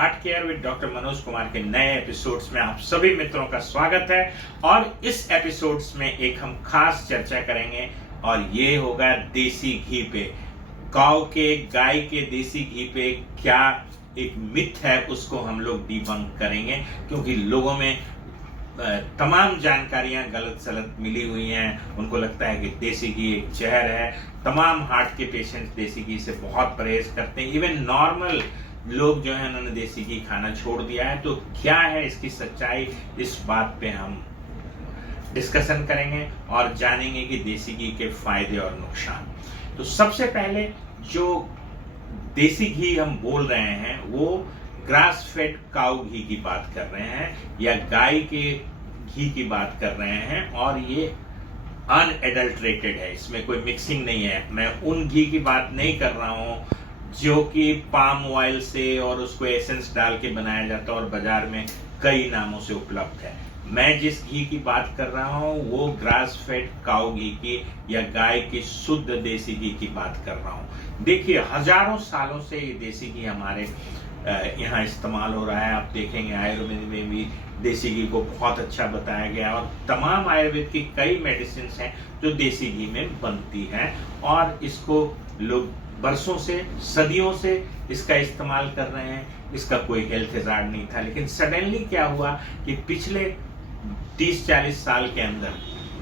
Heart care with doctor Manoj Kumar के नए episodes में आप सभी मित्रों का स्वागत है। और इस एपिसोड्स में एक हम खास चर्चा करेंगे और ये होगा देसी घी पे। गाय के देसी घी पे क्या एक मिथ है उसको हम लोग डिबंक करेंगे, क्योंकि लोगों में तमाम जानकारियां गलत सलत मिली हुई हैं। उनको लगता है कि देसी घी एक जहर है। तमाम हार्ट के पेशेंट्स देसी घी से बहुत परहेज करते हैं। इवन नॉर्मल लोग जो है उन्होंने देसी घी खाना छोड़ दिया है। तो क्या है इसकी सच्चाई, इस बात पे हम डिस्कशन करेंगे और जानेंगे कि देसी घी के फायदे और नुकसान। तो सबसे पहले जो देसी घी हम बोल रहे हैं वो ग्रास फेड काऊ घी की बात कर रहे हैं या गाय के घी की बात कर रहे हैं, और ये अनएडल्ट्रेटेड है, इसमें कोई मिक्सिंग नहीं है। मैं उन घी की बात नहीं कर रहा हूं जो कि पाम ऑयल से और उसको एसेंस डाल के बनाया जाता है और बाजार में कई नामों से उपलब्ध है। मैं जिस घी की बात कर रहा हूं वो ग्रास फेड काऊ घी की या गाय की शुद्ध देसी घी की बात कर रहा हूं। देखिए, हजारों सालों से ये देसी घी हमारे यहाँ इस्तेमाल हो रहा है। आप देखेंगे आयुर्वेद में भी देसी घी को बहुत अच्छा बताया गया, और तमाम आयुर्वेद की कई मेडिसिन हैं जो देसी घी में बनती हैं, और इसको लोग बरसों से, सदियों से इसका इस्तेमाल कर रहे हैं। इसका कोई हेल्थ हैजार्ड नहीं था, लेकिन सडनली क्या हुआ कि पिछले 30-40 साल के अंदर,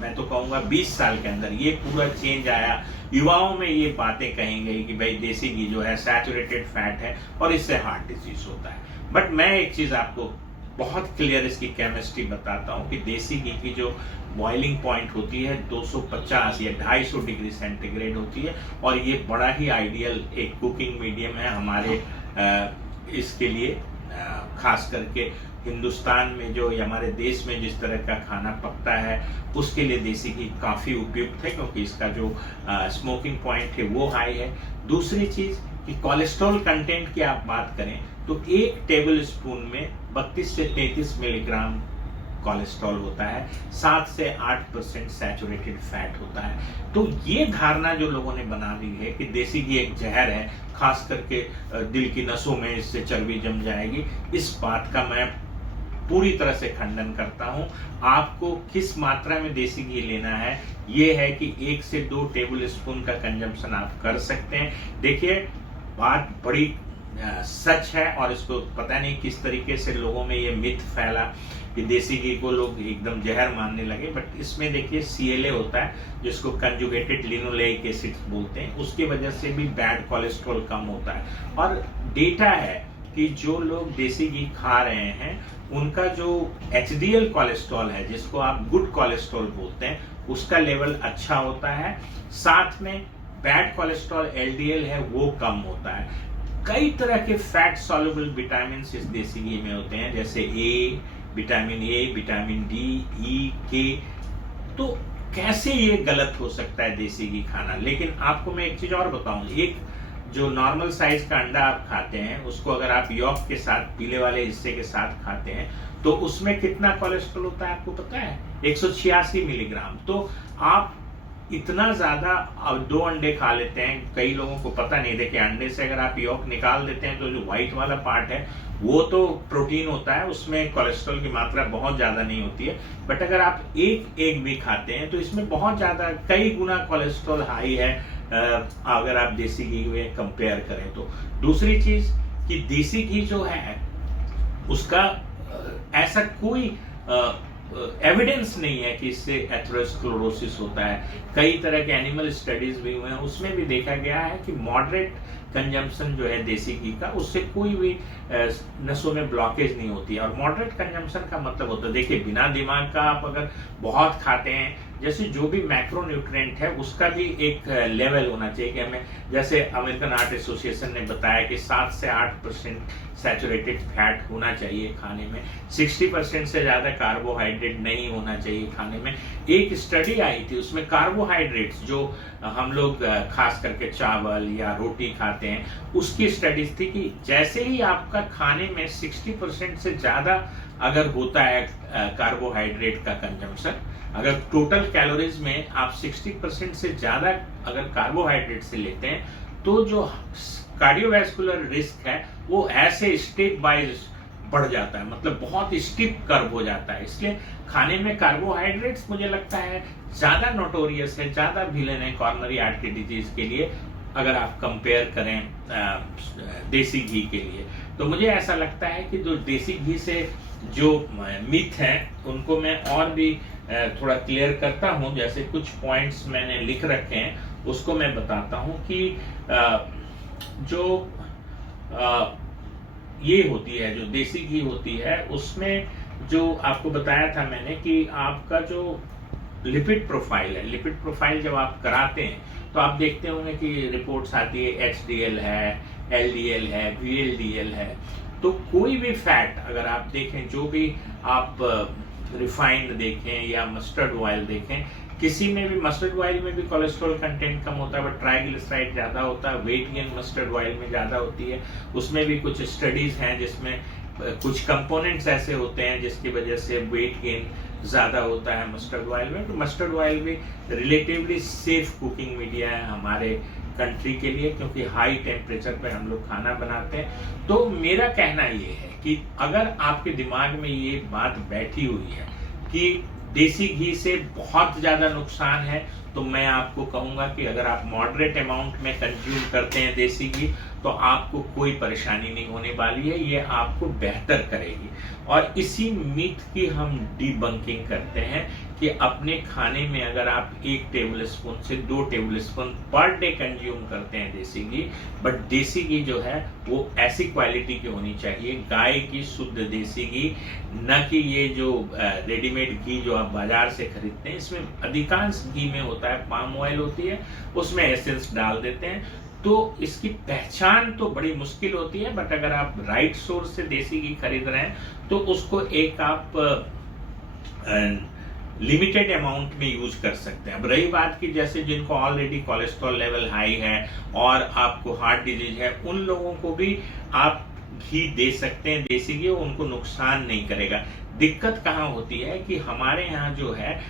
मैं तो कहूँगा 20 साल के अंदर, ये पूरा चेंज आया। युवाओं में ये बातें कही गई कि भाई देसी घी जो है सैचुरेटेड फैट है और इससे हार्ट डिजीज होता है। बट मैं एक चीज आपको बहुत क्लियर इसकी केमिस्ट्री बताता हूँ कि देसी घी की जो बॉइलिंग पॉइंट होती है 250 या 250 डिग्री सेंटीग्रेड होती है, और ये बड़ा ही आइडियल एक कुकिंग मीडियम है हमारे इसके लिए। खास करके हिंदुस्तान में जो हमारे देश में जिस तरह का खाना पकता है उसके लिए देसी घी काफी उपयुक्त है, क्योंकि इसका जो स्मोकिंग पॉइंट है वो हाई है। दूसरी चीज कि कोलेस्ट्रॉल कंटेंट की आप बात करें तो एक टेबल स्पून में 32 से 33 मिलीग्राम कोलेस्ट्रॉल होता है, 7 से 8% सैचुरेटेड फैट होता है। तो ये धारणा जो लोगों ने बना ली है कि देसी घी एक जहर है, खास करके दिल की नसों में इससे चर्बी जम जाएगी, इस बात का मैं पूरी तरह से खंडन करता हूं। आपको किस मात्रा में देसी घी लेना है, यह है कि 1 से 2 टेबल स्पून का कंजम्पशन आप कर सकते हैं। देखिए, बात बड़ी सच है, और इसको पता नहीं किस तरीके से लोगों में ये मिथ फैला कि देसी घी को लोग एकदम जहर मानने लगे। बट इसमें देखिए CLA होता है, जिसको कंजुगेटेड लिनोलेइक एसिड बोलते हैं, उसकी वजह से भी बैड कोलेस्ट्रॉल कम होता है। और डेटा है कि जो लोग देसी घी खा रहे हैं उनका जो HDL कोलेस्ट्रॉल है, जिसको आप गुड कोलेस्ट्रॉल बोलते हैं, उसका लेवल अच्छा होता है। साथ में बैड कोलेस्ट्रॉल LDL है वो कम होता है। कई तरह के फैट सॉल्युबल विटामिन इस देसी घी में होते हैं, जैसे vitamin A, vitamin D, E, K। तो कैसे ये गलत हो सकता है देसी घी खाना? लेकिन आपको मैं एक चीज और बताऊं, एक जो नॉर्मल साइज का अंडा आप खाते हैं उसको अगर आप यॉक के साथ, पीले वाले हिस्से के साथ खाते हैं, तो उसमें कितना कोलेस्ट्रॉल होता है आपको पता है? 186 मिलीग्राम। तो आप इतना ज्यादा 2 अंडे खा लेते हैं, कई लोगों को पता नहीं। देखिए, अंडे से अगर आप यॉक निकाल देते हैं तो जो व्हाइट वाला पार्ट है वो तो प्रोटीन होता है, उसमें कोलेस्ट्रॉल की मात्रा बहुत ज्यादा नहीं होती है। बट अगर आप एक एग भी खाते हैं तो इसमें बहुत ज्यादा, कई गुना कोलेस्ट्रॉल हाई है अगर आप देसी घी में कंपेयर करें तो। दूसरी चीज कि देसी घी जो है उसका ऐसा कोई एविडेंस नहीं है कि इससे एथेरोस्क्लेरोसिस होता है। कई तरह के एनिमल स्टडीज भी हुए हैं, उसमें भी देखा गया है कि मॉडरेट कंजम्पशन जो है देसी घी का, उससे कोई भी नसों में ब्लॉकेज नहीं होती है। और मॉडरेट कंजम्पशन का मतलब होता है, देखिए, बिना दिमाग का आप अगर बहुत खाते हैं, जैसे जो भी मैक्रोन्यूट्रिएंट है उसका भी एक लेवल होना चाहिए कि हमें, जैसे अमेरिकन हार्ट एसोसिएशन ने बताया कि 7 से 8% सैचुरेटेड फैट होना चाहिए खाने में, 60% से ज्यादा कार्बोहाइड्रेट नहीं होना चाहिए खाने में। एक स्टडी आई थी, उसमें कार्बोहाइड्रेट्स जो हम लोग खास करके चावल या रोटी खाते हैं, उसकी स्टडीज थी कि जैसे ही आपका खाने में 60% से ज्यादा अगर होता है कार्बोहाइड्रेट का कंजम्पशन, अगर टोटल कैलोरीज में आप 60% से ज्यादा अगर कार्बोहाइड्रेट से लेते हैं, तो जो कार्डियोवैस्कुलर रिस्क है वो ऐसे स्टेप वाइज बढ़ जाता है, मतलब बहुत स्टिप कर्व हो जाता है। इसलिए खाने में कार्बोहाइड्रेट्स मुझे लगता है ज्यादा नोटोरियस है, ज्यादा विलेन है कॉर्नरी आर्टरी डिजीज के लिए, अगर आप कंपेयर करें देसी घी के लिए। तो मुझे ऐसा लगता है कि जो देसी घी से जो मिथ है उनको मैं और भी थोड़ा क्लियर करता हूं। जैसे कुछ पॉइंट्स मैंने लिख रखे हैं, उसको मैं बताता हूं कि जो ये होती है, जो देसी घी होती है, उसमें जो आपको बताया था मैंने कि आपका जो लिपिड प्रोफाइल है, लिपिड प्रोफाइल जब आप कराते हैं तो आप देखते होंगे कि रिपोर्ट्स आती है HDL है, LDL है, VLDL है। तो कोई भी फैट अगर आप देखें, जो भी आप रिफाइंड देखें या मस्टर्ड ऑयल देखें, किसी में भी मस्टर्ड ऑयल में भी कोलेस्ट्रॉल कंटेंट कम होता है, बट ट्राइग्लिसराइड ज्यादा होता है। वेट गेन मस्टर्ड ऑयल में ज्यादा होती है। उसमें भी कुछ स्टडीज हैं जिसमें कुछ कंपोनेंट्स ऐसे होते हैं जिसकी वजह से वेट गेन ज्यादा होता है मस्टर्ड ऑयल में। तो मस्टर्ड ऑयल भी रिलेटिवली सेफ कुकिंग मीडिया है हमारे कंट्री के लिए, क्योंकि हाई टेम्परेचर पे हम लोग खाना बनाते हैं। तो मेरा कहना ये है कि अगर आपके दिमाग में ये बात बैठी हुई है कि देसी घी से बहुत ज्यादा नुकसान है, तो मैं आपको कहूंगा कि अगर आप मॉडरेट अमाउंट में कंज्यूम करते हैं देसी घी, तो आपको कोई परेशानी नहीं होने वाली है, ये आपको बेहतर करेगी। और इसी मिथ की हम डीबंकिंग करते हैं कि अपने खाने में अगर आप 1 टेबल स्पून से 2 table spoon per day consume करते हैं देसी घी, बट देसी घी जो है वो ऐसी क्वालिटी की होनी चाहिए, गाय की शुद्ध देसी घी, न कि ये जो रेडीमेड घी जो आप बाजार से खरीदते हैं। इसमें अधिकांश घी में होता है पाम ऑयल होती है, उसमें एसेंस डाल देते हैं, तो इसकी पहचान तो बड़ी मुश्किल होती है। बट अगर आप राइट सोर्स से देसी घी खरीद रहे हैं तो उसको एक आप लिमिटेड अमाउंट में यूज कर सकते हैं। अब रही बात की जैसे जिनको ऑलरेडी कोलेस्ट्रॉल लेवल हाई है और आपको हार्ट डिजीज है, उन लोगों को भी आप घी दे सकते हैं देसी घी, उनको नुकसान नहीं करेगा। दिक्कत कहाँ होती है कि हमारे यहाँ जो है,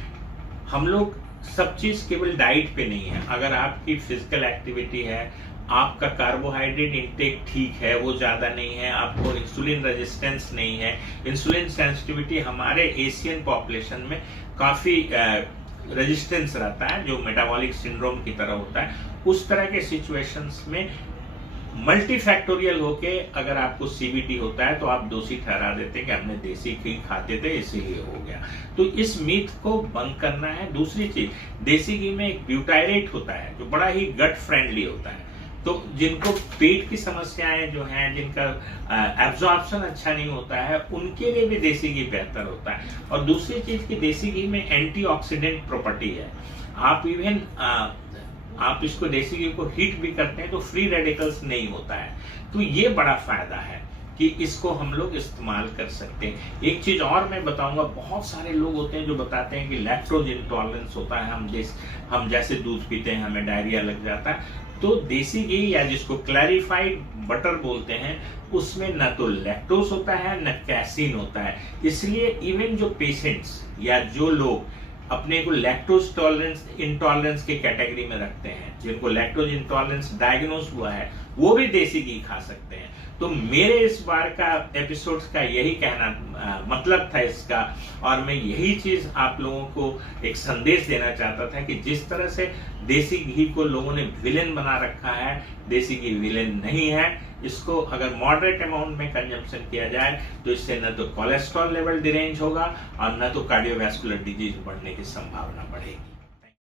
हम लोग सब चीज केवल डाइट पे नहीं है। अगर आपकी फिजिकल एक्टिविटी है, आपका कार्बोहाइड्रेट इंटेक ठीक है, वो ज्यादा नहीं है, आपको इंसुलिन रेजिस्टेंस नहीं है, इंसुलिन सेंसिटिविटी हमारे एशियन पॉपुलेशन में काफी रेजिस्टेंस रहता है, जो मेटाबॉलिक सिंड्रोम की तरह होता है, उस तरह के सिचुएशंस में मल्टीफैक्टोरियल होके अगर आपको सीबीटी होता है तो आप दोषी ठहरा देते हैं कि हमने देसी घी खाते थे इसीलिए हो गया। तो इस मिथ को बंद करना है। दूसरी चीज, देसी घी में एक ब्यूटायरेट होता है जो बड़ा ही गट फ्रेंडली होता है। तो जिनको पेट की समस्याएं जो हैं, जिनका एब्जॉर्प्शन अच्छा नहीं होता है, उनके लिए भी देसी घी बेहतर होता है। और दूसरी चीज की देसी घी में एंटीऑक्सीडेंट प्रॉपर्टी है। आप इवन आप इसको देसी घी को हीट भी करते हैं तो फ्री रेडिकल्स नहीं होता है। तो ये बड़ा फायदा है कि इसको हम लोग इस्तेमाल कर सकते हैं। एक चीज और मैं बताऊंगा, बहुत सारे लोग होते हैं जो बताते हैं कि लैक्टोज इंटॉलरेंस होता है, हम जैसे दूध पीते हैं हमें डायरिया लग जाता है। तो देसी घी या जिसको क्लैरिफाइड बटर बोलते हैं, उसमें न तो लैक्टोज होता है न कैसीन होता है। इसलिए इवन जो पेशेंट्स या जो लोग अपने को लैक्टोज टॉलरेंस इंटॉलरेंस के कैटेगरी में रखते हैं, जिनको लैक्टोज इंटॉलरेंस डायग्नोज हुआ है, वो भी देसी घी खा सकते हैं। तो मेरे इस बार का एपिसोड का यही कहना मतलब था इसका, और मैं यही चीज आप लोगों को एक संदेश देना चाहता था कि जिस तरह से देसी घी को लोगों ने विलेन बना रखा है, देसी घी विलेन नहीं है। इसको अगर मॉडरेट अमाउंट में कंजम्पशन किया जाए तो इससे न तो कोलेस्ट्रॉल लेवल डिरेंज होगा और न तो कार्डियोवैस्कुलर डिजीज बढ़ने की संभावना बढ़ेगी।